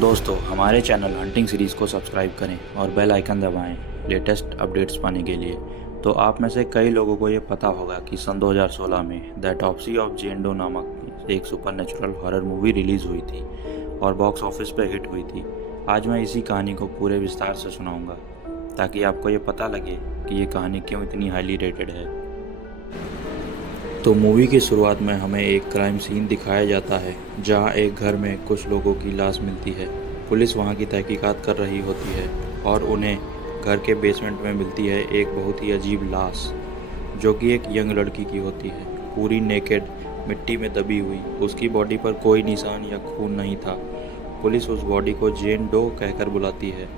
दोस्तों हमारे channel hunting series को सब्सक्राइब करें और बेल आइकन दबाएं लेटेस्ट अपडेट्स पाने के लिए। तो आप में से कई लोगों को ये पता होगा कि सन 2016 में the autopsy of Jane Doe नामक एक सुपरनेचुरल हॉरर मूवी रिलीज़ हुई थी और बॉक्स ऑफिस पर हिट हुई थी। आज मैं इसी कहानी को पूरे विस्तार से सुनाऊंगा ताकि आपको ये पता लगे कि ये कहानी क्यों इतनी हाईली रेटेड है। तो मूवी की शुरुआत में हमें एक क्राइम सीन दिखाया जाता है जहां एक घर में कुछ लोगों की लाश मिलती है। पुलिस वहां की तहकीकात कर रही होती है और उन्हें घर के बेसमेंट में मिलती है एक बहुत ही अजीब लाश जो कि एक यंग लड़की की होती है, पूरी नेकेड, मिट्टी में दबी हुई। उसकी बॉडी पर कोई निशान या खून नहीं था। पुलिस उस बॉडी को जेन डो कहकर बुलाती है।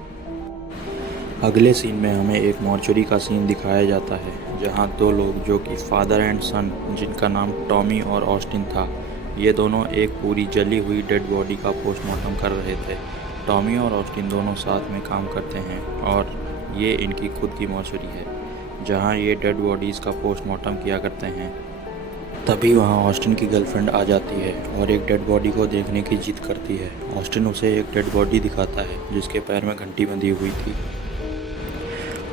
अगले सीन में हमें एक मॉर्चरी का सीन दिखाया जाता है जहां दो लोग जो कि फादर एंड सन, जिनका नाम टॉमी और ऑस्टिन था, ये दोनों एक पूरी जली हुई डेड बॉडी का पोस्टमार्टम कर रहे थे। टॉमी और ऑस्टिन दोनों साथ में काम करते हैं और ये इनकी खुद की मॉर्चरी है जहां ये डेड बॉडीज़ का पोस्टमार्टम किया करते हैं। तभी वहां ऑस्टिन की गर्लफ्रेंड आ जाती है और एक डेड बॉडी को देखने की जिद करती है। ऑस्टिन उसे एक डेड बॉडी दिखाता है जिसके पैर में घंटी बंधी हुई थी।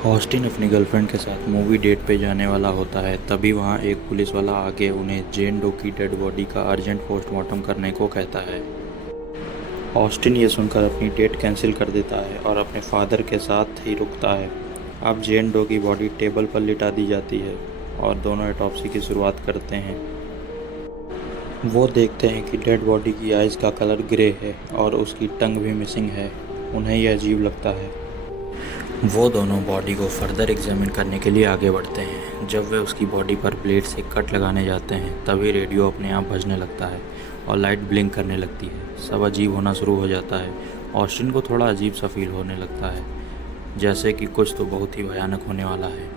ऑस्टिन अपनी गर्लफ्रेंड के साथ मूवी डेट पे जाने वाला होता है। तभी वहाँ एक पुलिस वाला आके उन्हें जेन डो की डेड बॉडी का अर्जेंट पोस्टमार्टम करने को कहता है। ऑस्टिन ये सुनकर अपनी डेट कैंसिल कर देता है और अपने फादर के साथ ही रुकता है। अब जेन डो की बॉडी टेबल पर लिटा दी जाती है और दोनों ऑटोप्सी की शुरुआत करते हैं। वो देखते हैं कि डेड बॉडी की आइज़ का कलर ग्रे है और उसकी टंग भी मिसिंग है। उन्हें यह अजीब लगता है। वो दोनों बॉडी को फर्दर एग्जामिन करने के लिए आगे बढ़ते हैं। जब वे उसकी बॉडी पर ब्लेड से कट लगाने जाते हैं तभी रेडियो अपने आप बजने लगता है और लाइट ब्लिंक करने लगती है। सब अजीब होना शुरू हो जाता है। ऑस्टिन को थोड़ा अजीब सा फील होने लगता है, जैसे कि कुछ तो बहुत ही भयानक होने वाला है।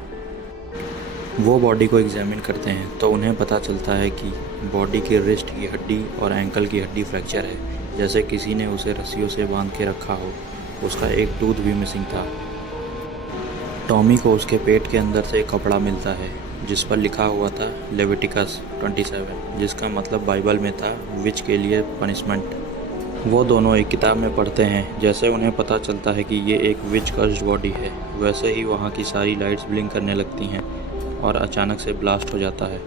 वो बॉडी को एग्जामिन करते हैं तो उन्हें पता चलता है कि बॉडी की रिस्ट की हड्डी और एंकल की हड्डी फ्रैक्चर है, जैसे किसी ने उसे रस्सियों से बांध के रखा हो। उसका एक टूथ भी मिसिंग था। टॉमी को उसके पेट के अंदर से एक कपड़ा मिलता है जिस पर लिखा हुआ था लेविटिकस 27, जिसका मतलब बाइबल में था विच के लिए पनिशमेंट। वो दोनों एक किताब में पढ़ते हैं। जैसे उन्हें पता चलता है कि ये एक विच कर्स्ड बॉडी है, वैसे ही वहाँ की सारी लाइट्स ब्लिंक करने लगती हैं और अचानक से ब्लास्ट हो जाता है।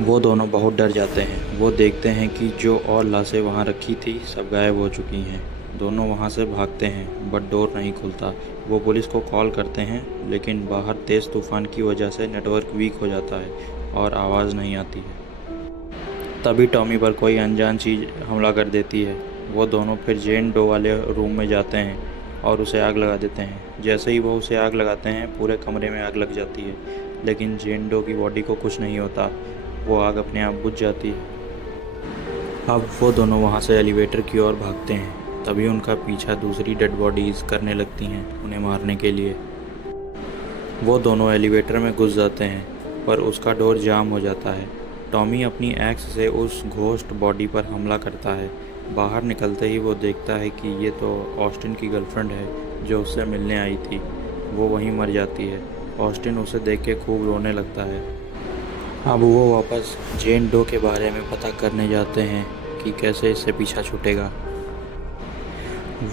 वो दोनों बहुत डर जाते हैं। वो देखते हैं कि जो और लाशें वहाँ रखी थी सब गायब हो चुकी हैं। दोनों वहाँ से भागते हैं बट डोर नहीं खुलता। वो पुलिस को कॉल करते हैं लेकिन बाहर तेज़ तूफान की वजह से नेटवर्क वीक हो जाता है और आवाज़ नहीं आती है। तभी टॉमी पर कोई अनजान चीज़ हमला कर देती है। वो दोनों फिर जेन डो वाले रूम में जाते हैं और उसे आग लगा देते हैं। जैसे ही वो उसे आग लगाते हैं पूरे कमरे में आग लग जाती है, लेकिन जेन डो की बॉडी को कुछ नहीं होता। वो आग अपने आप बुझ जाती है। अब वो दोनों वहाँ से एलिवेटर की ओर भागते हैं। तभी उनका पीछा दूसरी डेड बॉडीज़ करने लगती हैं उन्हें मारने के लिए। वो दोनों एलिवेटर में घुस जाते हैं पर उसका डोर जाम हो जाता है। टॉमी अपनी एक्स से उस घोस्ट बॉडी पर हमला करता है। बाहर निकलते ही वो देखता है कि ये तो ऑस्टिन की गर्लफ्रेंड है जो उससे मिलने आई थी। वो वहीं मर जाती है। ऑस्टिन उसे देख के खूब रोने लगता है। अब वो वापस जेन डो के बारे में पता करने जाते हैं कि कैसे इससे पीछा छूटेगा।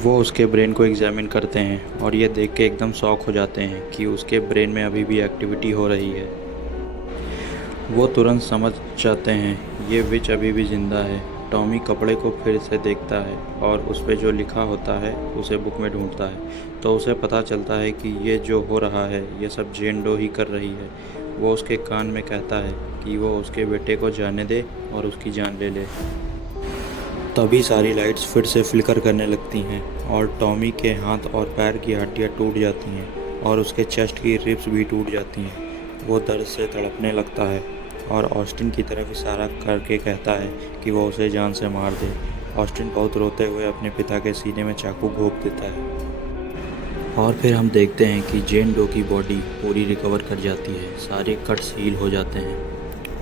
वो उसके ब्रेन को एग्जामिन करते हैं और ये देख के एकदम शॉक हो जाते हैं कि उसके ब्रेन में अभी भी एक्टिविटी हो रही है। वो तुरंत समझ जाते हैं ये विच अभी भी ज़िंदा है। टॉमी कपड़े को फिर से देखता है और उस पर जो लिखा होता है उसे बुक में ढूंढता है तो उसे पता चलता है कि ये जो हो रहा है ये सब जेन डो ही कर रही है। वो उसके कान में कहता है कि वो उसके बेटे को जाने दे और उसकी जान ले ले। तभी सारी लाइट्स फिर से फ्लिकर करने लगती हैं और टॉमी के हाथ और पैर की हड्डियाँ टूट जाती हैं और उसके चेस्ट की रिब्स भी टूट जाती हैं। वो दर्द से तड़पने लगता है और ऑस्टिन की तरफ इशारा करके कहता है कि वो उसे जान से मार दे। ऑस्टिन बहुत रोते हुए अपने पिता के सीने में चाकू घोंप देता है। और फिर हम देखते हैं कि जेन डो की बॉडी पूरी रिकवर कर जाती है। सारे कट्स हील हो जाते हैं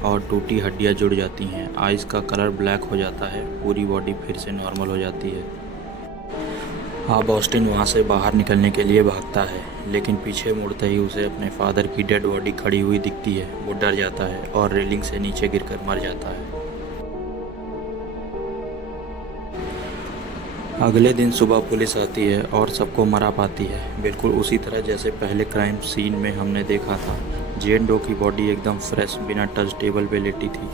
और टूटी हड्डियाँ जुड़ जाती हैं। आइज़ का कलर ब्लैक हो जाता है। पूरी बॉडी फिर से नॉर्मल हो जाती है। अब ऑस्टिन वहाँ से बाहर निकलने के लिए भागता है लेकिन पीछे मुड़ते ही उसे अपने फादर की डेड बॉडी खड़ी हुई दिखती है। वो डर जाता है और रेलिंग से नीचे गिरकर मर जाता है। अगले दिन सुबह पुलिस आती है और सबको मरा पाती है, बिल्कुल उसी तरह जैसे पहले क्राइम सीन में हमने देखा था। जेन डो की बॉडी एकदम फ्रेश, बिना टच टेबल पे लेटी थी।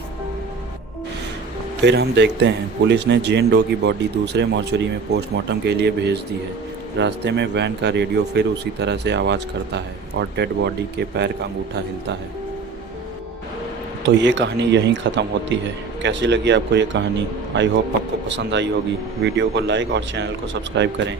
फिर हम देखते हैं पुलिस ने जेन डो की बॉडी दूसरे मॉर्चरी में पोस्टमार्टम के लिए भेज दी है। रास्ते में वैन का रेडियो फिर उसी तरह से आवाज़ करता है और डेड बॉडी के पैर का अंगूठा हिलता है। तो ये कहानी यहीं ख़त्म होती है। कैसी लगी आपको ये कहानी? आई होप आपको पसंद आई होगी। वीडियो को लाइक और चैनल को सब्सक्राइब करें।